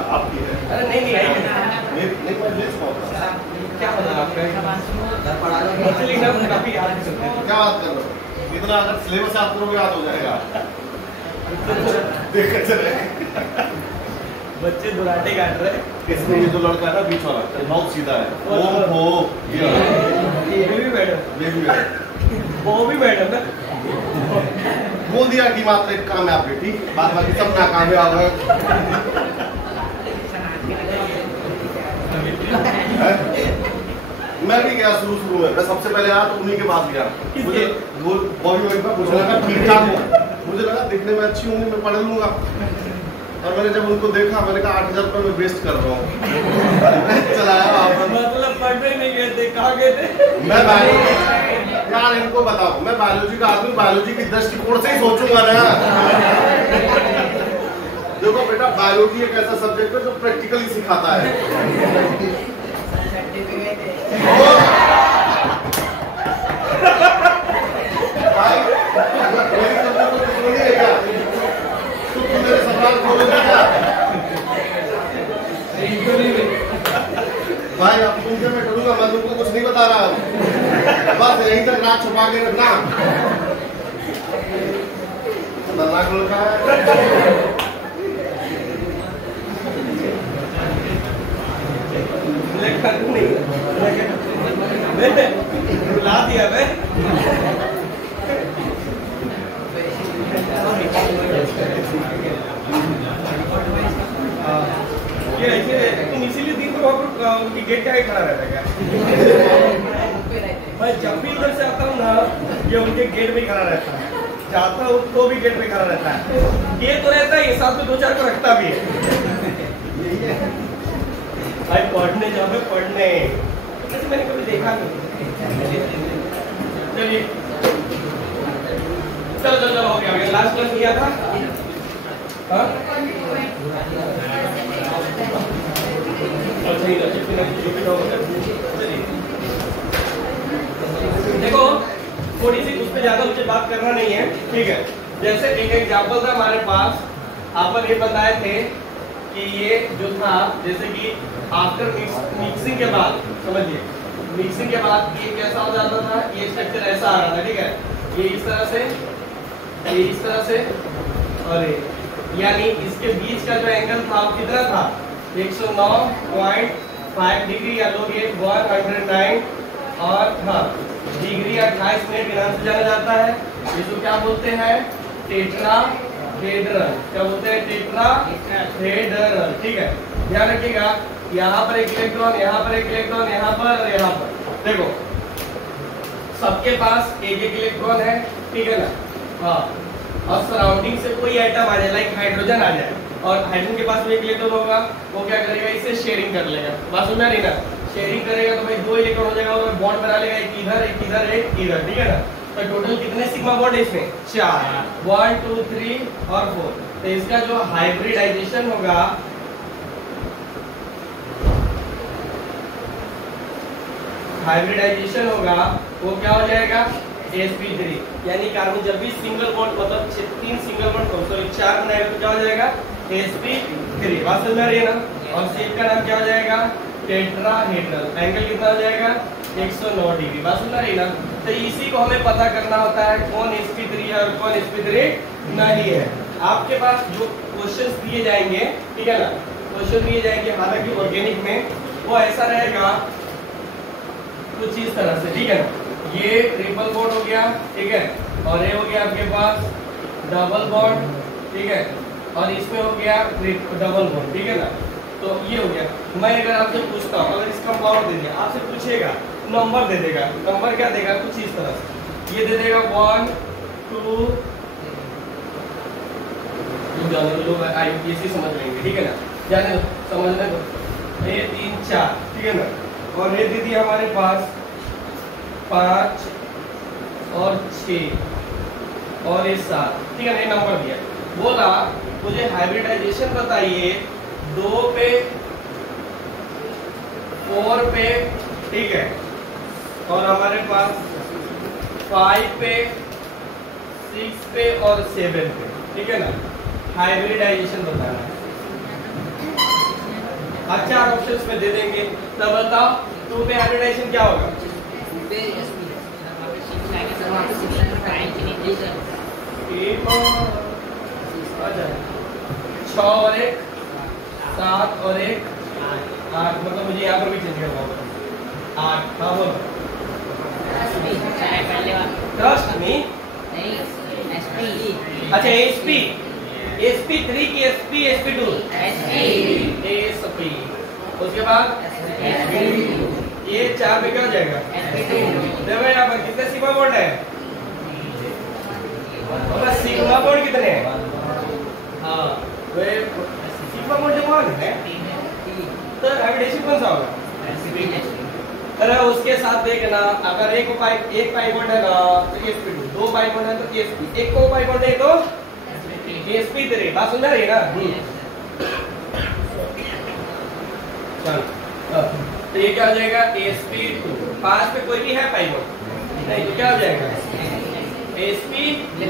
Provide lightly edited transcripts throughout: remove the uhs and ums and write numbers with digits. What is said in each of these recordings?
अच्छा आपकी है? अरे नहीं नहीं आई नहीं मैं ले चुका हूँ। क्या पता आपका एक्चुअली ना काफी याद नहीं करते। क्या बात कर रहे हो? इतना अगर सिलेबस याद करोगे याद हो जाएगा। देख कर चले बच्चे दुराटे काट रहे। इसमें ये जो लड़का है ना बीच वाला बहुत सीधा है। वो ये भी मैडम वो भी मैडम ना बोल दिया कि मात्र एक कामयाब बेटी, बाद बाकी सब नाकामयाब है। मैं भी गया शुरू में, मैं सबसे पहले आया तो उन्हीं के पास गया। मुझे वो बॉबी वॉबी का मुझे लगा ठीक ठाक हो, मुझे लगा दिखने में अच्छी होंगी, मैं पढ़ लूंगा। और मैंने जब उनको देखा मैंने कहा 8,000 रुपये में वेस्ट कर रहा हूँ। चलाया मतलब पढ़ने नहीं गए थे, कहाँ गए थे? मैं बायोलॉजी यार इनको बताओ, मैं बायोलॉजी का आदमी बायोलॉजी की दृष्टिकोण से ही सोचूंगा ना। देखो बेटा बायोलॉजी एक ऐसा सब्जेक्ट है जो प्रैक्टिकली सिखाता है। भाई मेरे सवाल खोलोगे क्या? भाई अब तुमसे मैं डरूंगा, मैं तुमको कुछ नहीं बता रहा हूँ, बस यहीं तक रात छुपा के रखना। खतरनाक लड़का है। रुला दिया मैं। ये ऐसे तुम इसीलिए दिन को वहाँ पर उनकी गेट के आगे खड़ा रहता है क्या? मैं जब भी इधर से आता हूँ ना ये उनके गेट में खड़ा रहता है, जाता हूँ तो भी गेट में खड़ा रहता है। ये तो रहता है, ये साथ में 2-4 को रखता भी है। भाई पढ़ने जाओ पढ़ने, ऐसे मैंने कभी देखा नहीं। चलिए चलो चलो चलो हो गया लास्ट क्लास किया था। हाँ देखो थोड़ी सी उस पर ज्यादा मुझे बात करना नहीं है, ठीक है। जैसे एक एग्जाम्पल था हमारे पास, आप ये बताए थे कि ये जो था जैसे कि आफ्टर मिक्सिंग के बाद, समझिए मिक्सिंग के बाद ये कैसा हो जाता था, ये स्ट्रक्चर ऐसा आ रहा था, ठीक है। ये इस तरह से, ये इस तरह से, और यानी इसके बीच का जो एंगल था कितना था 109.5 डिग्री, या लोग ये 109 और हाँ डिग्री 28 मिनट के नाम से जाना जाता है। इसको क्या बोलते हैं? टेट्राहेड्रल। क्या बोलते हैं? टेट्राहेड्रल, ठीक है। ध्यान रखिएगा, यहाँ पर एक इलेक्ट्रॉन, यहाँ पर एक इलेक्ट्रॉन, यहाँ पर और यहाँ पर। देखो सबके पास एक एक इलेक्ट्रॉन है, ठीक है ना। हाँ और सराउंडिंग से कोई आइटम आ जाए, लाइक हाइड्रोजन आ जाए, और हाइड्रोजन के पास में एक इलेक्ट्रॉन होगा, वो क्या करेगा? इसे शेयरिंग कर लेगा। बात समझ में आ रही ना? शेयरिंग करेगा तो भाई 2 इलेक्ट्रॉन हो जाएगा, और बॉन्ड बना लेगा, एक इधर एक इधर एक इधर, ठीक है ना। तो टोटल कितने सिग्मा बॉन्ड है इसमें? 4, 1 2 3 और 4। तो इसका जो हाइब्रिडाइजेशन होगा, वो क्या हो जाएगा? sp3, यानी कार्बन जब भी सिंगल बॉन्ड मतलब 3 सिंगल बॉन्ड सॉरी 4 बनाएगा तो क्या हो जाएगा? sp3। बात समझ में आ रही है ना? और शेप का नाम क्या हो जाएगा? टेट्राहेड्रल। एंगल कितना हो जाएगा? 109 डिग्री। बात समझ में आ रही है ना? तो इसी को हमें पता करना होता है कौन sp3 है और कौन sp3 नहीं है। आपके पास जो क्वेश्चंस दिए जाएंगे, ठीक है ना, क्वेश्चन दिए जाएंगे हालांकि ऑर्गेनिक में, वो ऐसा रहेगा कुछ इस तरह से, ठीक है ना। ये ट्रिपल बॉन्ड हो गया, ठीक है, और ये हो गया आपके पास डबल बॉन्ड, ठीक है, और इसमें हो गया डबल बॉन्ड, ठीक है ना। तो ये हो गया। मैं अगर आपसे पूछता हूँ, अगर इसका कंपाउंड दे दिया, आपसे पूछेगा, नंबर दे देगा। नंबर क्या देगा? कुछ इस तरह से, ये दे देगा 1 2 लोग आईपीएससी समझ लेंगे, ठीक है ना, जाने दो, समझने दो। ये 3 4, ठीक है ना, और ये दे दिया हमारे पास 5 और 6 और ये 7, ठीक है ना, ये नंबर दिया। बोला मुझे हाइब्रिडाइजेशन बताइए 2 पे 4 पे, ठीक है, और हमारे पास 5 पे 6 पे और 7 पे, ठीक है ना। हाइब्रिडाइजेशन बताना है। चार ऑप्शंस में दे देंगे। तब बताओ 2 पे हाइब्रिडाइजेशन क्या होगा? 6 और 1 7 और 1 8, मतलब मुझे यहाँ पर भी चेंज करना होगा 8। हाँ बोलो। Trust me. अच्छा SP3 की SP2 SP। उसके बाद ये 4 में क्या हो जाएगा? देखो यहाँ पर कितने सिग्मा बॉन्ड है? सिग्मा बॉन्ड कितने हैं? हाँ तो सिग्मा बॉन्ड जब वन है तो हाइब्रिडेशन कौन सा होगा? अरे उसके साथ देखना, अगर एक पाई बॉन्ड है ना तो sp2, 2 पाई बॉन्ड है तो sp, एक को पाई बॉन्ड है तो sp3। बात सुन रही है ना? चलो तो ये क्या हो जाएगा? sp2। 5 पे कोई भी है पाई बॉन्ड नहीं तो क्या हो जाएगा? sp3।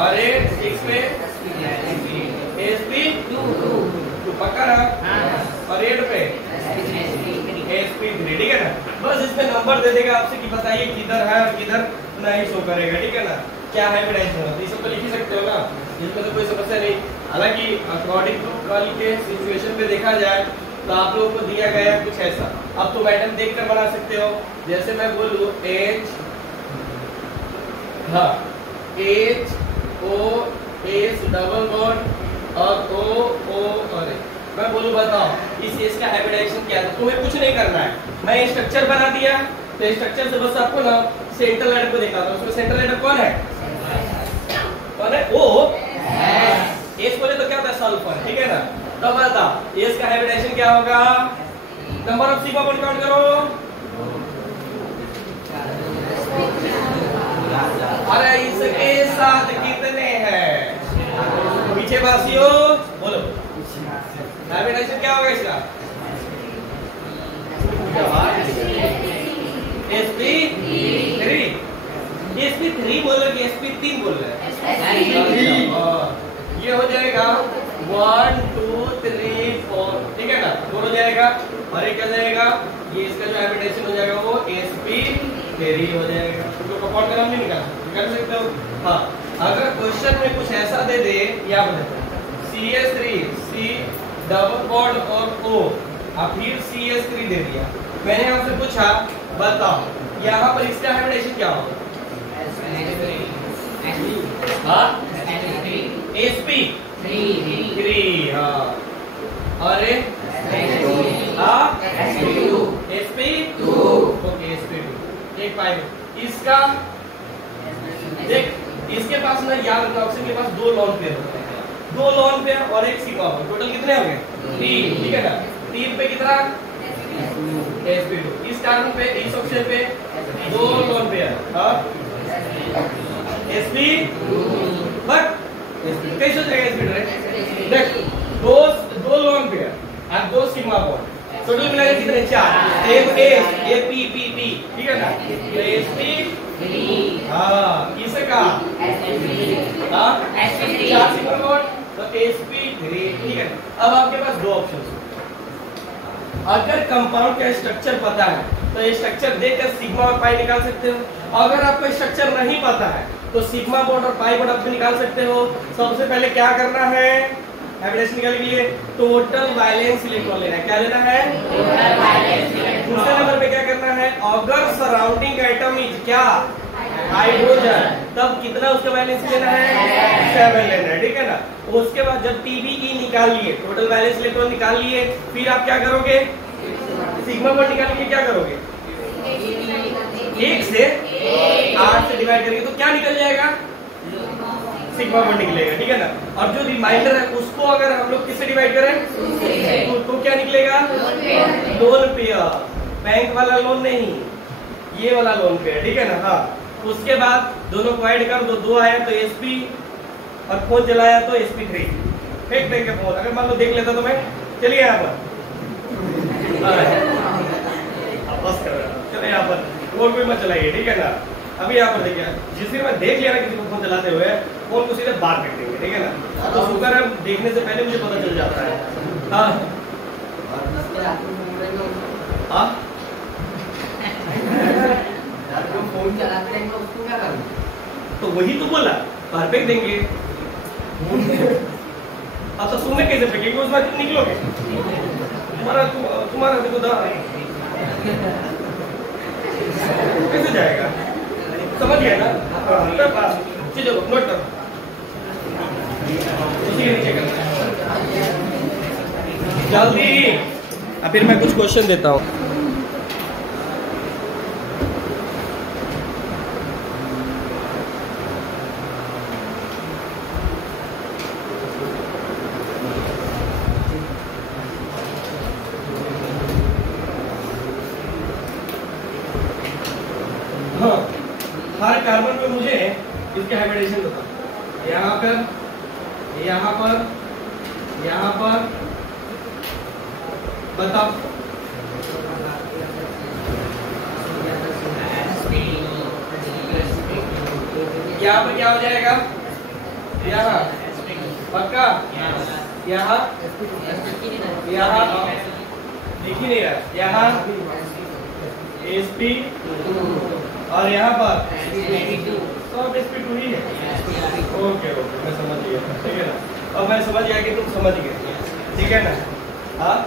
और 6 पे sp2 पक्का ना? और 8 पे sp3, ठीक है ना? बस इसमें नंबर दे देगा आपसे कि बताइए किधर है और किधर नहीं शो करेगा, ठीक है ना? क्या हाइब्रिडाइजेशन होता है, ये सब तो लिख ही सकते हो ना, इसमें तो कोई समस्या नहीं। हालांकि अकॉर्डिंग टू कल के सिचुएशन पे देखा जाए तो आप लोगों को दिया गया है कुछ ऐसा। अब तो मैडम देख कर बना सकते हो, जैसे मैं बोलूँ H, हाँ HO H डबल बॉन्ड और O और मैं बोलूँ बताओ इस एस का हाइब्रिडाइजेशन क्या है? तुम्हें कुछ नहीं करना है, मैं स्ट्रक्चर बना दिया तो स्ट्रक्चर से बस आपको ना सेंट्रल एटम को दिखाता हूँ। उसमें सेंट्रल एटम कौन है? कौन है? O एस बोले तो क्या होता है? सल्फर, ठीक है ना? तो बताओ एस का हाइब्रिडाइजेशन क्या होगा? Number of sigma bond count करो। अरे इसके साथ कितने हैं? पीछे बासियो बोलो हाइब्रिडाइजेशन क्या होगा इसका? sp3 बोल रहे कि sp3 बोल रहे? ये हो जाएगा 1 2 3 4, ठीक है ना? 4 हो जाएगा और एक क्या जाएगा? ये इसका जो हाइब्रिडाइजेशन हो जाएगा वो sp3 हो जाएगा। तो कंपाउंड का नाम नहीं निकाल सकते हो। हाँ अगर क्वेश्चन में कुछ ऐसा दे दे, यहाँ पर CS3 C डबल बॉन्ड और O अब फिर CS3 दे दिया, मैंने आपसे पूछा बताओ यहाँ पर इसका हाइब्रिडाइजेशन क्या होगा? हाँ sp3, हाँ और sp2, ओके sp2 एक पाई। इसका देख, इसके पास ना याद रखना ऑप्शन के पास 2 लॉन पेयर होते हैं, 2 लॉन पेयर और एक सिग्मा बॉन्ड, टोटल कितने हो गए? 3, ठीक है ना? 3 पे कितना? sp2। इस कार्बन पे इस ऑप्शन पे 2 लॉन पेयर, हाँ sp बट कैसे हो जाएगा sp2? देख 2 लॉन पेयर और 2 सिग्मा बॉन्ड, टोटल मिलाकर कितने? 4। ए पी पी पी, ठीक है ना? तो sp हाँ इसका हाँ 4 सिग्मा बॉन्ड तो sp3, ठीक है? अब आपके पास 2 ऑप्शन। अगर कंपाउंड का स्ट्रक्चर पता है तो स्ट्रक्चर देखकर सिग्मा और पाई निकाल सकते हो। अगर आपको स्ट्रक्चर नहीं पता है तो सिग्मा बॉन्ड और पाई बॉन्ड आप निकाल सकते हो। सबसे पहले क्या करना है हाइब्रिडेशन निकालने के लिए? टोटल वैलेंस इलेक्ट्रॉन लेना है। क्या लेना है? Total valence electron. दूसरे नंबर पे क्या करना है? अगर सराउंडिंग एटम इज क्या? हाइड्रोजन, तब कितना उसका वैलेंस लेना है? 7 लेना है, ठीक है ना? उसके बाद जब TBE निकाल लिए, टोटल वैलेंस इलेक्ट्रॉन निकाल लिए, फिर आप क्या करोगे? सिग्मा बॉन्ड निकाल के क्या करोगे? 1 से 8 से डिवाइड करेंगे तो क्या निकल जाएगा? सिग्मा बॉन्ड निकलेगा, ठीक है ना? और जो रिमाइंडर है उसको अगर हम लोग किससे डिवाइड करें तो क्या निकलेगा? लोन पेयर, बैंक वाला लोन नहीं, ये वाला लोन पेयर, ठीक है ना? हाँ उसके बाद दोनों को ऐड कर दो, 2 आया तो sp और फोन चलाया तो sp3, फेंक देंगे फोन। अगर मान लो देख लेता तो मैं चलिए यहाँ पर बस कर चले यहाँ पर फोन कोई मत चलाइए, ठीक है ना? अभी यहाँ पर देखिए जिस दिन मैं देख लिया ना किसी को फोन चलाते हुए, फोन को सीधे बाहर फेंक देंगे, ठीक है ना? तो शुक्र है देखने से पहले मुझे पता चल जाता है। हाँ हाँ जो फोन चलाते हैं उसको क्या करूँ? तो वही तो बोला बाहर फेंक देंगे। अब तो सुनने कैसे फेंकेंगे उसमें तुम निकलोगे तुम्हारा देखो कैसे जाएगा समझ गया ना। चलो नोट करो उसी के नीचे करना जल्दी। अब फिर मैं कुछ क्वेश्चन देता हूँ। हाँ हर कार्बन पे मुझे इसके हाइब्रिडेशन बताओ। यहाँ पर यहाँ पर यहाँ पर बताओ। यहाँ पर क्या हो जाएगा? यहाँ पक्का यहाँ यहाँ दिख ही नहीं रहा। यहाँ sp और यहाँ पर सब sp2 ही है। ओके ओके मैं समझ गया ठीक है ना। अब मैं समझ गया कि तुम समझ गए ठीक है ना। हाँ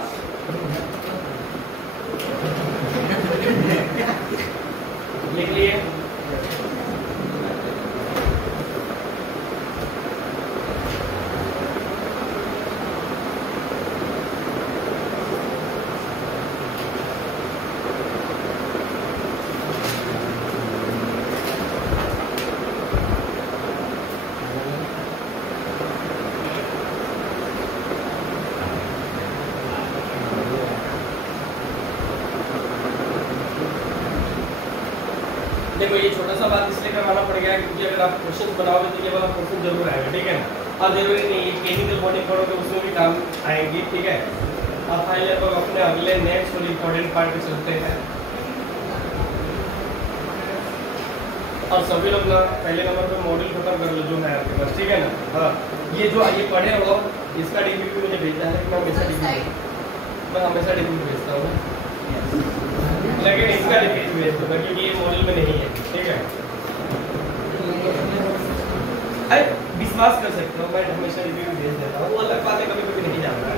लिख लिए। देखो ये छोटा सा बात इसलिए करवाना पड़ गया क्योंकि अगर आप क्वेश्चन बनाओगे तो ये वाला क्वेश्चन जरूर आएगा ठीक है ना। और जरूरी नहीं है केमिकल बॉन्डिंग पढ़ोगे उसमें भी काम आएंगी ठीक है। अब फाइनली अब अपने अगले नेक्स्ट और इम्पोर्टेंट पार्ट पे चलते हैं। और सभी लोग ना पहले नंबर पे मॉड्यूल खत्म कर लो जो है आपके पास ठीक है ना। हाँ ये जो ये पढ़े हो इसका डिग्री भी मुझे भेजना है। मैं हमेशा डिग्री भेजता हूँ लेकिन इसका डिग्री भेज दूंगा क्योंकि ये मॉडल में नहीं है ठीक है। अरे विश्वास कर सकते हो मैं हमेशा रिव्यू भेज देता हूँ। वो अलग बात है कभी कभी नहीं जानता।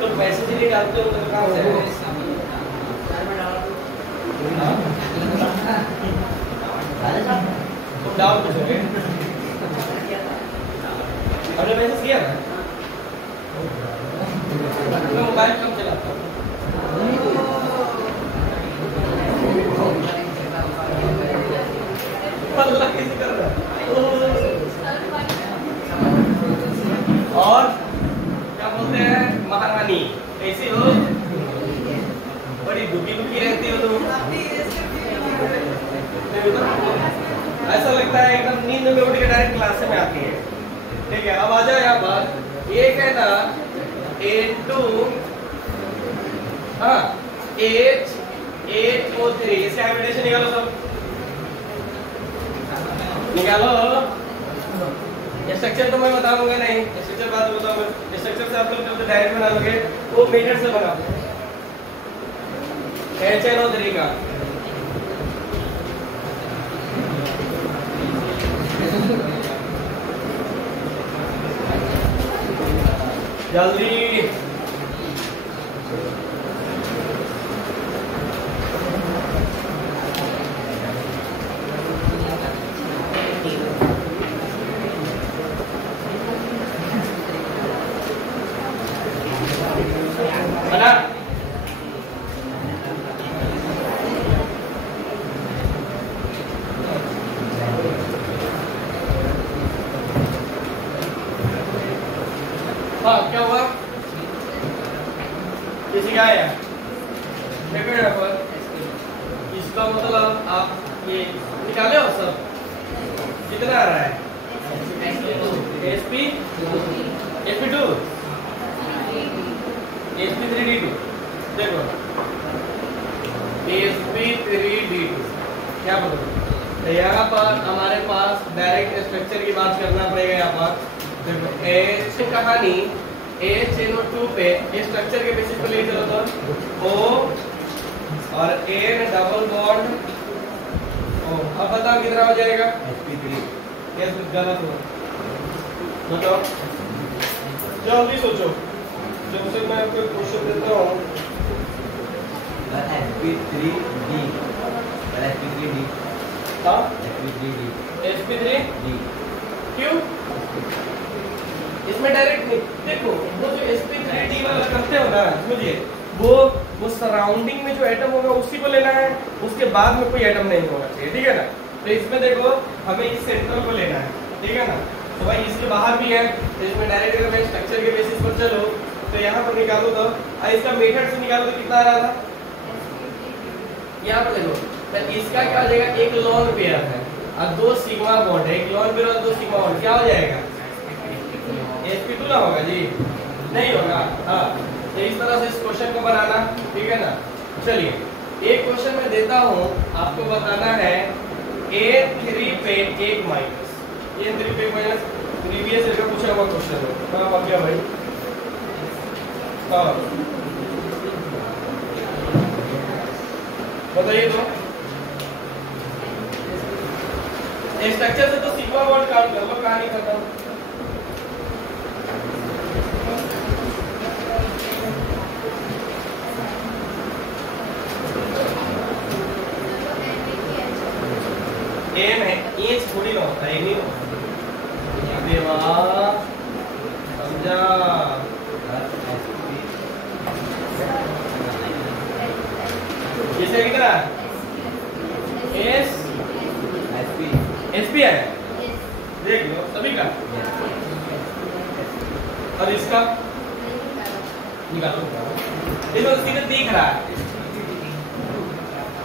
तो पैसे से नहीं डालते हो तो कहाँ से तुम डाउट पूछोगे। हमने मैसेज किया ना मैं मोबाइल कम चलाता हूँ। अल्लाह कैसे कर रहा है। और क्या बोलते हैं महारानी कैसी हो? बड़ी दुखी दुखी रहती हो तुम। ऐसा लगता है एकदम नींद में उठ के डायरेक्ट क्लास में आती है ठीक है। अब आ जाओ यहाँ पर ये कहना A2 हाँ H8O3 इसका हाइब्रिडेशन निकालो सब निकालो। स्ट्रक्चर तो मैं बताऊंगा नहीं स्ट्रक्चर बात बताऊंगा। स्ट्रक्चर से आप लोग जब डायरेक्ट बना लोगे वो मेथड से बनाओ। HNO3 का जल्दी बना। हाँ क्या हुआ किसी का आया देखो यहाँ पर इसका मतलब आप ये निकाले हो सब कितना आ रहा है? SP SP2 SP3D2 देखो SP3D2 क्या बोलो। यहाँ पर हमारे पास डायरेक्ट स्ट्रक्चर की बात करना पड़ेगा। यहाँ पर देखो H कहानी HNO2 पे ये स्ट्रक्चर के बेसिस पे ले चलो तो O और N डबल बॉन्ड O। अब बताओ कितना हो जाएगा? sp3। ये गलत हुआ। बताओ जल्दी सोचो, जब से मैं आपको क्वेश्चन देता हूँ। sp3d sp3d हाँ sp3d sp3 क्यों? इसमें डायरेक्ट नहीं देखो, वो जो sp3d वाला करते हो ना, समझिए वो सराउंडिंग में जो एटम होगा उसी को लेना है, उसके बाद में कोई एटम नहीं होना चाहिए, ठीक है ना। तो इसमें देखो हमें इस सेंट्रल को लेना है, ठीक है ना। तो भाई इसके बाहर भी है, तो इसमें डायरेक्ट अगर मैं स्ट्रक्चर के बेसिस पर चलो तो यहाँ पर निकालो तो इसका मेथड से निकालो तो कितना आ रहा था? यहाँ पर देखो तो इसका क्या हो जाएगा? एक लोन पेयर है और दो सिग्मा बॉन्ड है, एक लोन पेयर और दो सिग्मा बॉन्ड, क्या हो जाएगा? sp2 ना होगा जी, नहीं होगा। हाँ तो इस तरह से इस क्वेश्चन को बनाना, ठीक है ना। चलिए एक क्वेश्चन मैं देता हूँ, आपको बताना है A3 पे एक माइनस, A3 पे माइनस प्रीवियस ईयर का पूछा हुआ क्वेश्चन है। हाँ आ गया भाई। हाँ बताइए तो स्ट्रक्चर से तो सिग्मा बॉन्ड काउंट कर लो, कहानी खत्म। एम है, एच थोड़ी ना होता है, नहीं होता। देवा समझा? किसका कितना? एस एसपी है, देख लो सभी का। और इसका निकालो, ये तो सीधे दिख रहा है,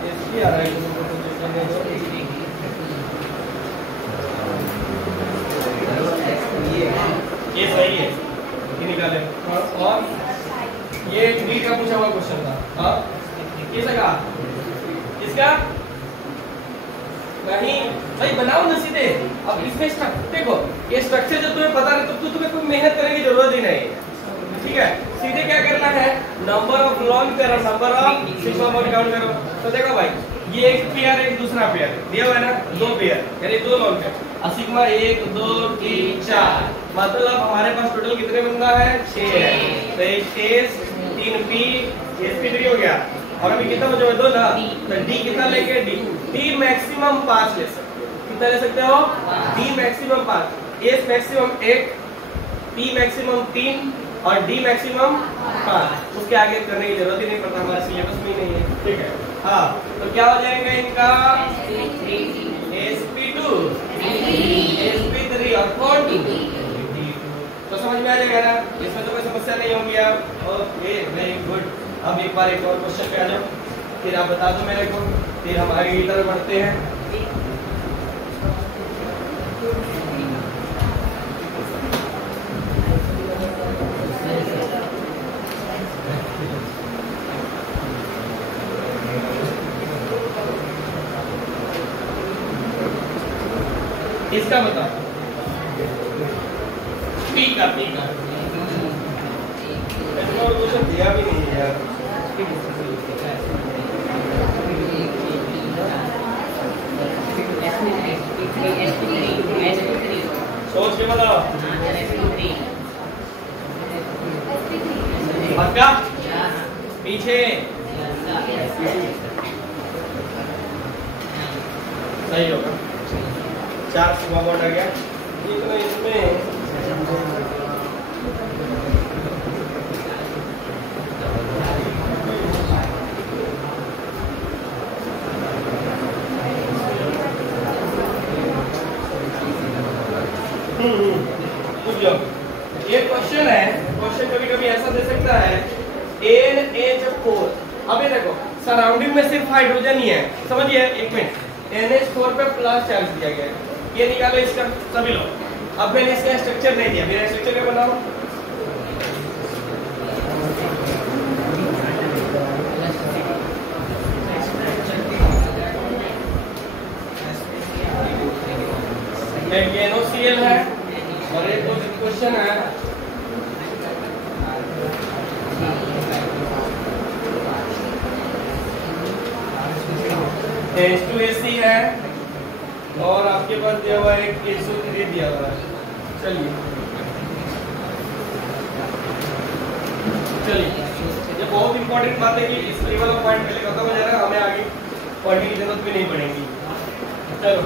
एसपी आ रहा है। ये सही है, ये निकाले। और ये 3 का पूछा हुआ क्वेश्चन था। हाँ किसका? इसका नहीं भाई, बनाओ ना सीधे। अब इसमें देखो ये स्ट्रक्चर जब तुम्हें पता नहीं तो तुम्हें कोई मेहनत करने की जरूरत ही नहीं, ठीक है। सीधे क्या करना है? नंबर ऑफ लोन पेयर और number of sigma bond count करो। तो देखो भाई ये एक पेयर एक दूसरा पेयर दिया हुआ है ना, 2 पेयर यानी 2 लोन पेयर। सिग्मा 1 2 3 4, मतलब हमारे पास टोटल कितने बंदा है? 6 है। तो 6 3p sp3 हो गया। और अभी कितना बचा? 2 ना, तो d कितना लेंगे? d मैक्सिमम 5 ले सकते हो। कितना ले सकते हो? d maximum 5, s maximum 1, p maximum 3 और d मैक्सिमम 5। उसके आगे करने की जरूरत ही नहीं पड़ता, हमारे सिलेबस में ही नहीं है, ठीक है। हाँ तो क्या हो जाएगा इनका? sp2 sp3 और कौन? तो समझ में आ जाएगा ना, इसमें तो कोई समस्या नहीं होगी। आप ओके वेरी गुड। अब एक बार एक और क्वेश्चन पे आ जाओ, फिर आप बता दो मेरे को, फिर हम आगे की तरफ बढ़ते हैं। इसका बताओ, पी का और क्वेश्चन दिया भी नहीं है यार। सोच के बताओ। पक्का? पीछे सही होगा। 4 सिग्मा बॉन्ड आ गया। इसमें ये क्वेश्चन है, क्वेश्चन कभी कभी ऐसा दे सकता है NH4। अब ये देखो सराउंडिंग में सिर्फ हाइड्रोजन ही है, समझिए। एक मिनट, NH4 पे प्लस चार्ज दिया गया है, ये निकालो इसका सभी लोग। अब मैंने इसका स्ट्रक्चर नहीं दिया, मेरा स्ट्रक्चर क्या बनाओ? एक NaCl है और एक क्वेश्चन है H2AC है और आपके पास दिया हुआ है SO3 दिया हुआ है। चलिए ये बहुत इंपॉर्टेंट बात है कि इस लेवल ऑफ पॉइंट पहले खत्म हो जाएगा, हमें आगे पॉइंट की जरूरत भी नहीं पड़ेगी। चलो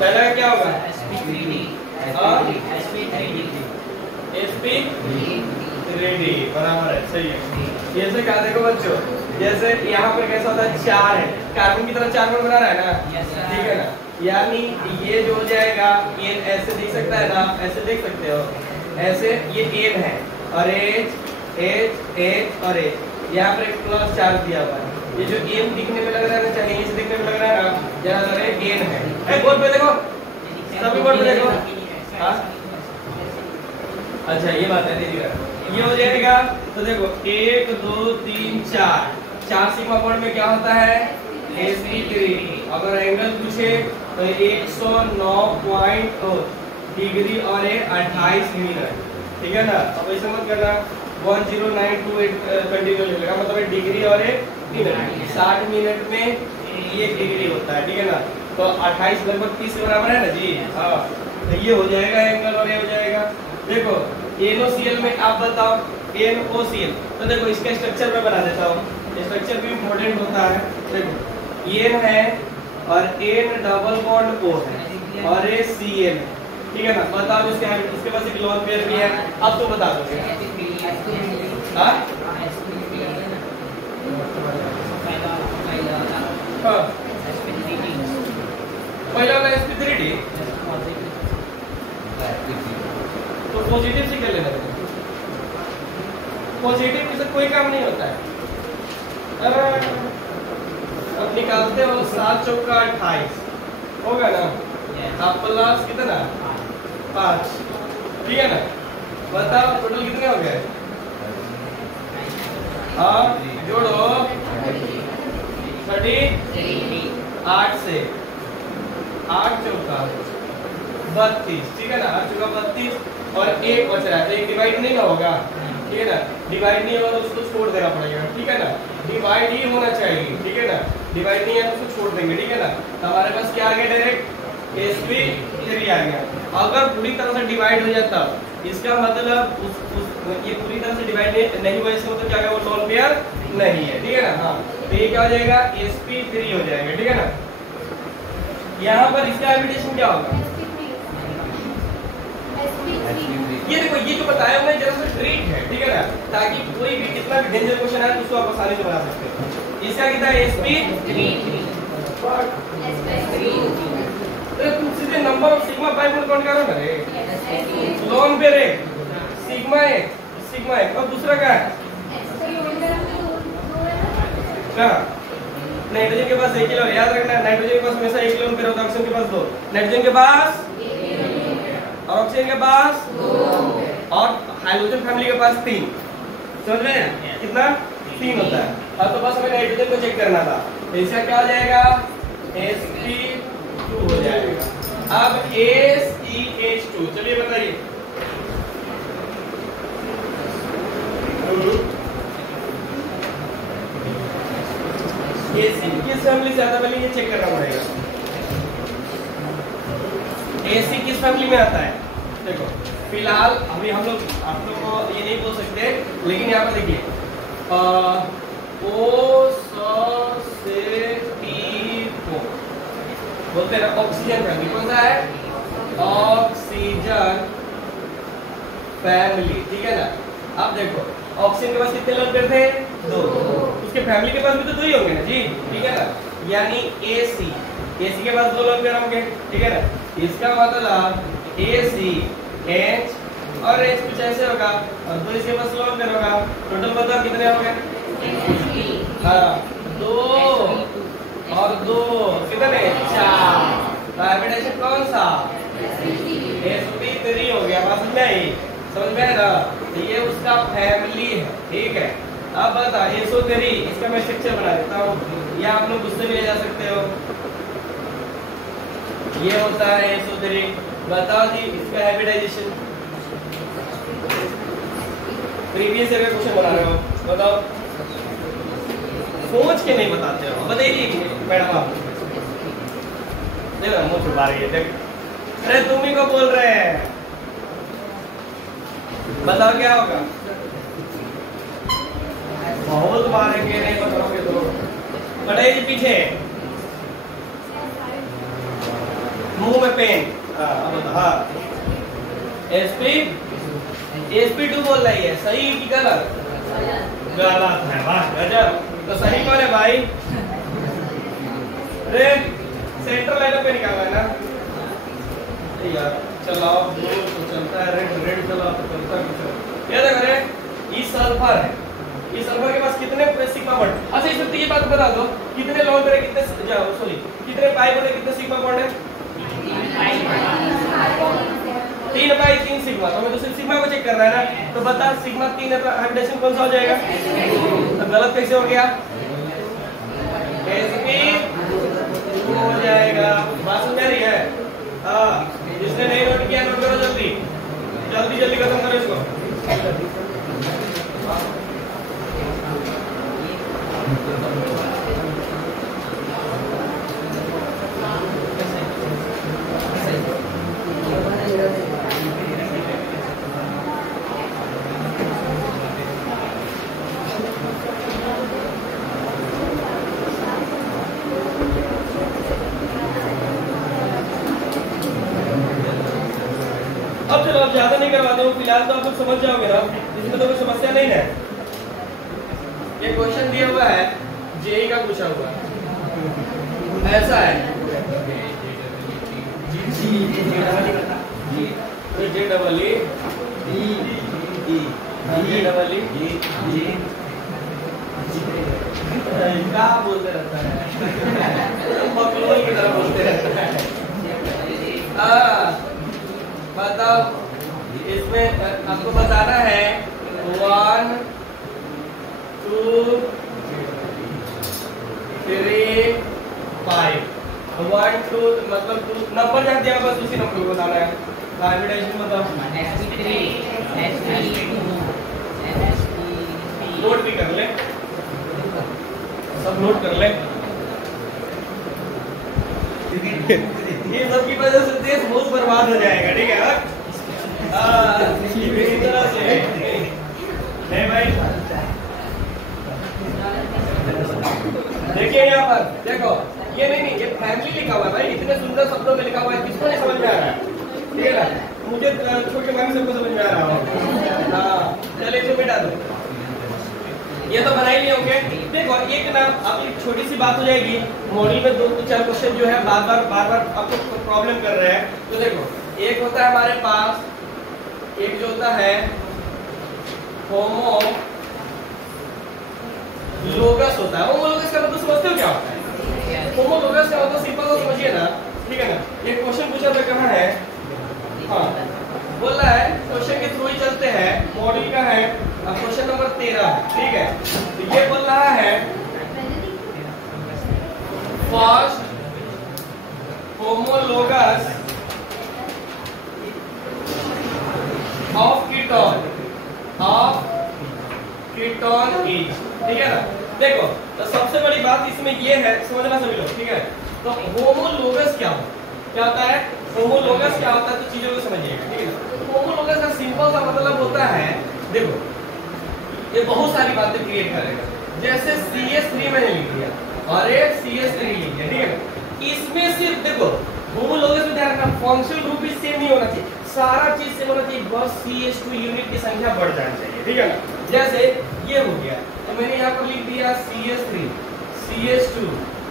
पहला क्या होगा? SP3D बराबर है, सही है। ये से क्या देखो बच्चों, जैसे यहाँ पर कैसा होता है 4 है, कार्बन की तरह 4 बॉन्ड बना रहा है ना, ठीक है ना, यानी ये जो हो जाएगा ये ऐसे दिख सकता है ना, ऐसे देख सकते हो, ऐसे ये एन है और एच और एच, यहाँ पर एक प्लस चार्ज दिया हुआ है। ये जो एन दिखने में लग रहा है, चाहे इसे दिखने में लग रहा है ना, ज्यादातर एन है। बोर्ड पे देखो, सभी बोर्ड पे देखो। हाँ अच्छा ये बात है, देखिएगा ये हो जाएगा। तो देखो 1 2 3 4 सिग्मा बॉन्ड में क्या होता है? sp3। अगर एंगल पूछे तो 109.0 डिग्री और 28 मिनट, ठीक है ना। अब ऐसे मत करना 1092 कंटिन्यू लेगा, मतलब डिग्री और मिनट, 60 मिनट में 1 डिग्री होता है, ठीक है ना। तो 28 लगभग 30 के बराबर है ना जी। हाँ तो ये हो जाएगा एंगल और ये हो जाएगा। देखो NOCl में आप बताओ NOCl, तो देखो इसका स्ट्रक्चर मैं बना देता हूँ, स्ट्रक्चर भी इम्पोर्टेंट होता है। देखो N है और N डबल बॉन्ड O है और ये Cl, ठीक है ना। बताओ इसके पास एक लोन पेयर भी है, अब तो बता दोगे। हाँ पहला वाला sp3D, तो पॉजिटिव से कर लेना, पॉजिटिव से कोई काम नहीं होता है। अरे अब निकालते हो 7 चौका 28 होगा ना, अब प्लस कितना 5, ठीक है ना। बताओ टोटल कितने हो गए? हाँ जोड़ो 30, 8 से 8 चौका 32, ठीक है ना। 8 चौका 32 और 1 बच रहा है, तो 1 डिवाइड नहीं ना होगा, ठीक है ना। डिवाइड नहीं होगा तो उसको छोड़ देना पड़ेगा, ठीक है ना। डिवाइड ही होना चाहिए, ठीक है ना। डिवाइड नहीं है तो उसको छोड़ देंगे, ठीक है ना। तो हमारे पास क्या आ गया? डायरेक्ट sp3 आ गया। अगर पूरी तरह से डिवाइड हो जाता इसका मतलब ये पूरी तरह से डिवाइड नहीं हुआ, इसका मतलब क्या है? वो लोन पेयर नहीं है, ठीक है ना। हाँ तो ये क्या हो जाएगा? sp3 हो जाएगा, ठीक है ना। यहाँ पर इसका एप्लीकेशन क्या होगा? ये देखो ये जो बताया हमने जरा सा ट्रिक है, ठीक है ना, ताकि कोई भी कितना भी डेंजर क्वेश्चन आए उसको आप आसानी से बना सकते हो। इसका कितना है? sp3। तो तुम सीधे नंबर ऑफ सिग्मा बाय पर काउंट करो ना रे। लोन पे रे सिग्मा है और दूसरा क्या है? क्या? नाइट्रोजन के पास 1 किलो, याद रखना नाइट्रोजन के पास हमेशा 1 किलो पे होता है, ऑक्सीजन के पास 2, नाइट्रोजन के पास और ऑक्सीजन के पास 2 और हाइड्रोजन फैमिली के पास 3। समझ में कितना? 3 होता है। अब तो बस हमें नाइट्रोजन को चेक करना था, तो इसका क्या हो जाएगा? sp2 हो जाएगा। अब SeH2, चलिए बताइए किस फैमिली से आता है? पहले ये चेक करना पड़ेगा। AC किस फैमिली में आता है? देखो फिलहाल अभी हम लोग आप लोग को ये नहीं बोल सकते, लेकिन यहाँ पर देखिए O से T4 बोलते हैं ना, ऑक्सीजन फैमिली। कौन सा है? ऑक्सीजन फैमिली, ठीक है ना। अब देखो ऑक्सीजन के पास कितने लोन पेयर थे? 2। उसके फैमिली के पास भी तो 2 ही होंगे ना जी, ठीक है ना। यानी AC के पास 2 लोन पेयर होंगे, ठीक है ना। इसका मतलब ACH और H कुछ ऐसे होगा और 2 इसके पास लोन पेयर होगा। टोटल बताओ कितने हो गए? हाँ 2 और 2 कितने? 4। हाइब्रिडेशन कौन सा? sp3 हो गया। बात समझ में है ना। ये उसका फैमिली है, ठीक है। अब बता SO3, इसका मैं स्ट्रक्चर बना देता हूँ, या आप लोग उससे भी ले जा सकते हो। ये होता है SO3। बताओ जी इसका हाइब्रिडाइजेशन, प्रीवियस ईयर का क्वेश्चन बना रहे हो, बताओ। सोच के नहीं बताते हो। बताइए मैडम आप देखो मुंह छुपा रही है देख। अरे तुम ही को बोल रहे हैं, बताओ क्या होगा? बहुत मारेंगे नहीं बताओगे तो। बताइए पीछे मुंह में पेन। हाँ SP2 बोल रही है, सही कि गलत? गलत है। वाह गजब। तो सही कौन है भाई? अरे सेंटर लाइन पे निकाला है ना यार। चलाओ ब्लू तो चलता है, रेड चलाओ तो चलता है। ये देखो रे, ये सल्फर है। ये सल्फर के पास कितने सिग्मा बॉन्ड? अच्छा इसमें तो ये बात बता दो, कितने लोग रे, कितने सॉरी कितने पाई बॉन्ड है, कितने सिग्मा बॉन्ड है? 3 पाई 3 सिग्मा। तो हमें दूसरे सिग्मा को चेक कर रहा है ना, तो बता सिग्मा 3 है तो हाइब्रिडेशन कौन सा हो जाएगा? तो गलत कैसे हो गया? SP2 हो जाएगा। बात समझ रही है? हाँ, जिसने नहीं नोट किया नोट करो जल्दी जल्दी जल्दी खत्म करो इसको। अब चलो अब ज्यादा नहीं करवाते हूँ, फिलहाल तो आप लोग समझ जाओगे ना, इसमें तो कोई समस्या नहीं है। ये क्वेश्चन दिया हुआ है, जेई का पूछा हुआ है, ऐसा है क्या बोलते रहता है बकलोल की तरह बोलते रहता है। बताओ इसमें आपको बताना है 1 2 3 5। 1 2 मतलब 2 नंबर जहाँ दिया बस उसी नंबर को बताना है। हाइब्रिडेशन बताओ। नोट भी कर ले, सब नोट कर ले। ये सब की वजह से देश बहुत बर्बाद हो जाएगा, ठीक है? इस तरह से नहीं भाई। देखिए यहाँ पर देखो, ये नहीं ये फैमिली लिखा हुआ है भाई, इतने सुंदर शब्दों में लिखा हुआ है, किसको नहीं समझ में आ रहा है? ठीक है ना? मुझे छोटे भाई सबको समझ में आ रहा है। हाँ चलिए इसको मिटा दो। ये तो बना ही नहीं होंगे। देखो एक ना अब एक छोटी सी बात हो जाएगी, मॉडल में 2-4 क्वेश्चन जो है बार बार आपको प्रॉब्लम कर रहे हैं। तो देखो एक होता है हमारे पास, एक जो होता है होमोलोगस होता है। होमोलोगस का मतलब समझते हो क्या होता है? होमोलोगस का मतलब सिंपल तो समझिए ना, ठीक है ना? एक क्वेश्चन पूछा था, कहाँ है? हाँ बोल रहा है, क्वेश्चन के थ्रू ही चलते हैं। मॉडल का है क्वेश्चन नंबर 13, ठीक है? तो ये बोल रहा है first homologous of ketone is, ठीक है ना? देखो तो सबसे बड़ी बात इसमें ये है, समझना सभी लोग, ठीक है? तो होमोलोगस क्या होता है? होमोलोगस क्या होता है तो चीजों को समझिएगा, ठीक है? होमोलोगस का सिंपल सा मतलब होता है, देखो ये बहुत सारी बातें क्रिएट करेगा। जैसे CH3 मैंने लिख दिया और एक CH3 लिख दिया, ठीक है? इसमें सिर्फ देखो होमोलोगस में ध्यान रखना, फंक्शनल ग्रुप भी सेम नहीं होना चाहिए, सारा चीज सेम होना चाहिए, बस CH2 यूनिट की संख्या बढ़ जानी चाहिए, ठीक है ना? जैसे ये हो गया, तो मैंने यहाँ पर लिख दिया CH3 CH2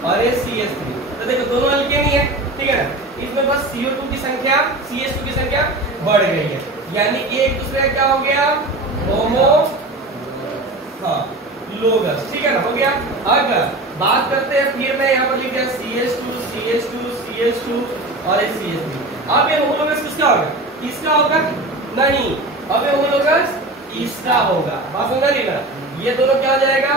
और ये CH3। तो देखो दोनों अल्केन ही है, ठीक है ना? इसमें बस CO2 की संख्या CH2 की संख्या बढ़ गई है, यानी कि एक दूसरे का क्या हो गया? होमो लोगस, ठीक है ना? हो गया। अगर बात करते हैं, फिर मैं यहाँ पर लिख दिया CH2 CH2 CH2 और एक CH3। अब ये होमोलोगस किसका होगा? इसका होगा? नहीं, अब ये होमोलोगस इसका होगा। बात समझ रही ना? ये दोनों क्या हो जाएगा?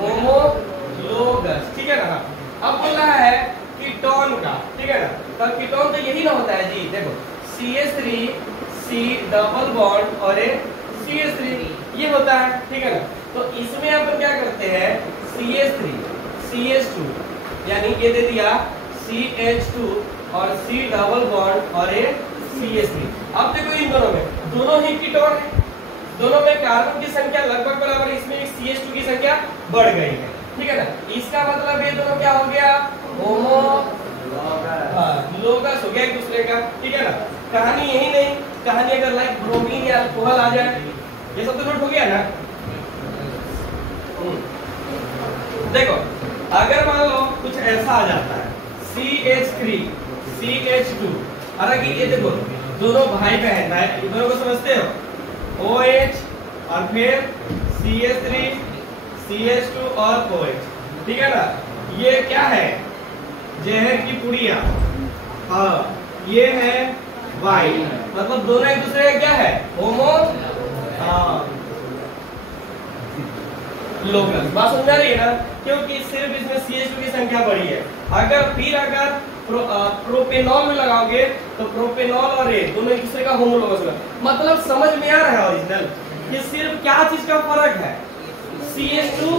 होमोलोगस, ठीक है ना? अब बोल रहा है कीटोन का, ठीक है ना? तो कीटोन तो यही ना होता है जी, देखो CH3 C डबल बॉन्ड और एक CH3 ये होता है, ठीक है ना? तो इसमें अपन क्या करते हैं, CH3 CH2 यानी ये दे दिया CH2 और C डबल बॉन्ड और ये CH3। अब देखो इन दोनों ही कीटोन है, दोनों में कार्बन की संख्या लगभग बराबर, इसमें एक CH2 की संख्या बढ़ गई है, ठीक है ना। इसका मतलब ये दोनों क्या हो गया, होमोलोगस हो गया एक दूसरे का, ठीक है ना। कहानी यही नहीं, कहानी अगर लाइक ब्रोमीन या अल्कोहल आ जाए, ये सब तो नोट हो गया ना। देखो अगर मान लो कुछ ऐसा आ जाता है CH3 CH2, हालांकि ये देखो दोनों भाई बहन है, दोनों को समझते हो, OH और फिर CH3 CH2 और OH, ठीक है ना। ये क्या है, जहर की पुड़िया, हाँ ये है वाई, मतलब दोनों एक दूसरे का क्या है, होमो लोकस। बात समझा रही है ना, क्योंकि सिर्फ इसमें CH2 की संख्या बढ़ी है। अगर प्रोपेनॉल में लगाओगे तो प्रोपेनॉल और ये दोनों एक दूसरे का होमोलोगस होगा। मतलब समझ में आ रहा है ओरिजिनल कि सिर्फ क्या चीज का फर्क है, CH2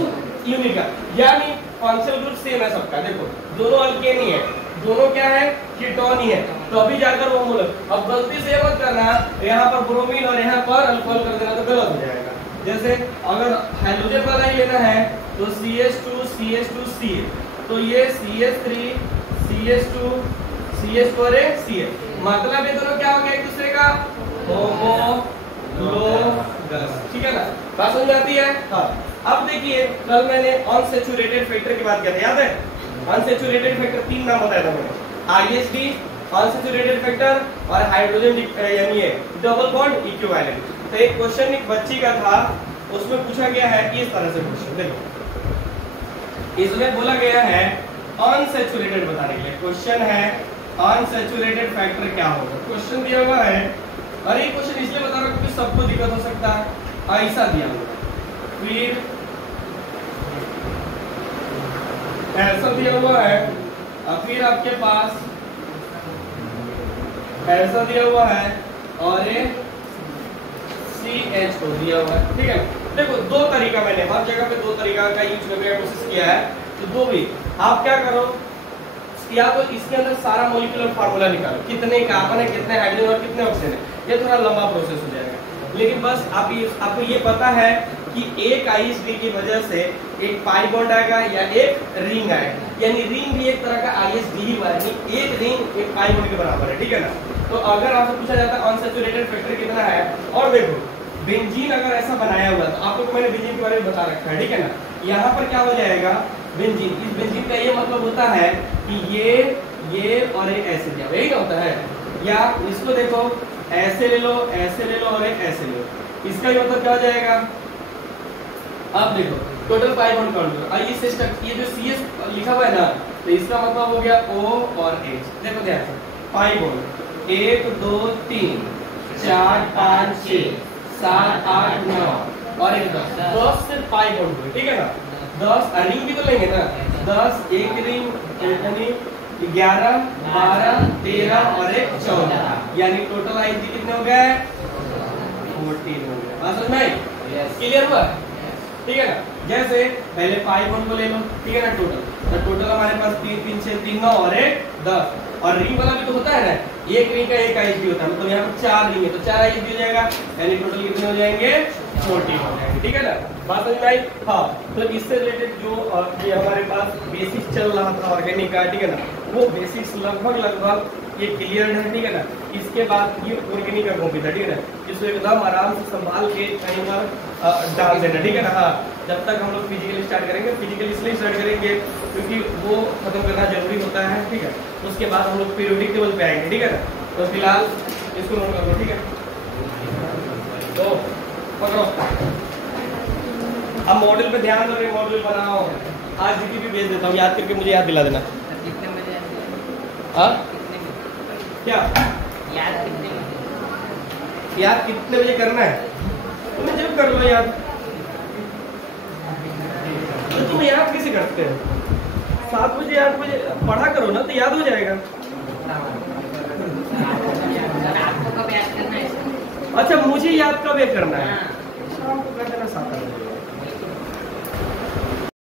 यूनिट का, यानी फंक्शनल ग्रुप सेम है सबका। देखो दोनों अल्केन ही है, दोनों क्या है, कीटोन ही है, तो अभी जाकर वो होमोलोगस। अब गलती से मत करना यहाँ पर ब्रोमीन और यहाँ पर अल्कोहल कर देना, तो गलत हो जाएगा। जैसे अगर हाइड्रोजन वाला ही लेना है तो CH2 CH2 CH, तो ये CH3 CH2 CH और CH, मतलब ये दोनों क्या हो गया, एक दूसरे का होमोलोगस, ठीक है ना। बात समझ आती है। हाँ अब देखिए, कल मैंने अनसैचुरेटेड फैक्टर की बात की थी, याद है। अनसैचुरेटेड फैक्टर 3 नाम बताया था मैंने, ISD अनसैचुरेटेड फैक्टर और हाइड्रोजन यानी डबल बॉन्ड इक्विवेलेंट। तो एक क्वेश्चन एक बच्ची का था, उसमें पूछा गया है कि इस तरह से क्वेश्चन देखो, इसमें बोला गया है अनसैचुरेटेड बताने के लिए। क्वेश्चन है अनसैचुरेटेड फैक्टर क्या होगा, क्वेश्चन दिया हुआ है। और ये क्वेश्चन इसलिए बता रहा हूं क्योंकि सबको दिक्कत हो सकता है, ऐसा दिया हुआ, फिर ऐसा दिया हुआ है, और फिर आपके पास ऐसा दिया हुआ है, और ये CH2 दिया हुआ है, ठीक है। देखो दो तरीका मैंने हर जगह पे दो तरीका का यूज करने का कोशिश किया है, तो दो भी आप क्या करो, या तो इसके अंदर सारा मॉलिक्यूलर फार्मूला निकालो, कितने कार्बन है, कितने हाइड्रोजन और कितने ऑक्सीजन है। ये थोड़ा लंबा प्रोसेस हो जाएगा, लेकिन बस आपको ये पता है कि एक ISD की वजह से एक पाई बॉन्ड आएगा या एक रिंग आएगा, यानी रिंग भी एक तरह का ISD ही हुआ है, एक रिंग एक पाई बॉन्ड के बराबर है, ठीक है ना। तो अगर आपसे पूछा जाता है अनसैचुरेटेड फैक्टर कितना है, और देखो बेंजीन अगर ऐसा बनाया हुआ है, तो आप लोग को मैंने बेंजीन के बारे में बता रखा है, ठीक है ना। यहाँ पर क्या हो जाएगा, बेंजीन, इस बेंजीन का ये मतलब होता है कि ये और एक ऐसे दिया, यही ना होता है। या इसको देखो ऐसे ले लो, ऐसे ले लो और एक ऐसे ले लो, इसका भी मतलब क्या हो जाएगा। अब देखो टोटल पाई बॉन्ड काउंट करो, ये जो CS लिखा हुआ है ना, तो इसका मतलब हो गया O और H। देखो ध्यान से, पाई बॉन्ड 1 2 3 4 5 6 7 8 9 और एक 10 से पाई बॉन्ड हुए, ठीक है ना। 10 रिंग भी तो लेंगे ना, 10 एक रिंग यानी 11 12 13 और एक 14, यानी टोटल ISD कितने हो गए, 14 हो गए। बात समझ में आई, क्लियर हुआ, ठीक है ना। जैसे पहले पाई बॉन्ड को ले लो, ठीक है ना, टोटल हमारे पास 3 3 6 3 9 और एक 10, और रिंग वाला भी तो होता है ना, एक रिंग का एक ISD होता है, मतलब यहाँ पर 4 रिंग है तो 4 ISD हो जाएगा, यानी टोटल कितने हो जाएंगे, 14 हो जाएंगे, ठीक है ना। बात समझ में आई। हाँ तो इससे रिलेटेड जो ये हमारे पास बेसिक्स चल रहा था ऑर्गेनिक का, ठीक है ना, वो बेसिक्स लगभग ये क्लियर है, ठीक है ना। इसके बाद ये ऑर्गेनिक का कॉपी था, ठीक है ना, इसको एकदम आराम से संभाल के कहीं पर डाल देना, ठीक है ना। हाँ जब तक हम लोग फिजिकली स्टार्ट करेंगे, फिजिकली इसलिए स्टार्ट करेंगे क्योंकि वो खत्म करना जरूरी होता है, ठीक है। उसके बाद हम लोग पीरियोडिक टेबल पे आएंगे, ठीक है ना। तो फिलहाल इसको नोट कर लो, ठीक है। तो पकड़ो, अब मॉडल पे ध्यान दो, मॉडल बनाओ, आज भी भेज देता हूँ, याद करके मुझे याद दिला देना। हाँ क्या याद कितने बजे करना है, तुम्हें जब कर लो याद। तो तुम याद कैसे करते हो, 7 बजे 8 बजे पढ़ा करो ना, तो याद हो जाएगा। अच्छा मुझे याद कब ये करना है, शाम को कर देना 7 बजे।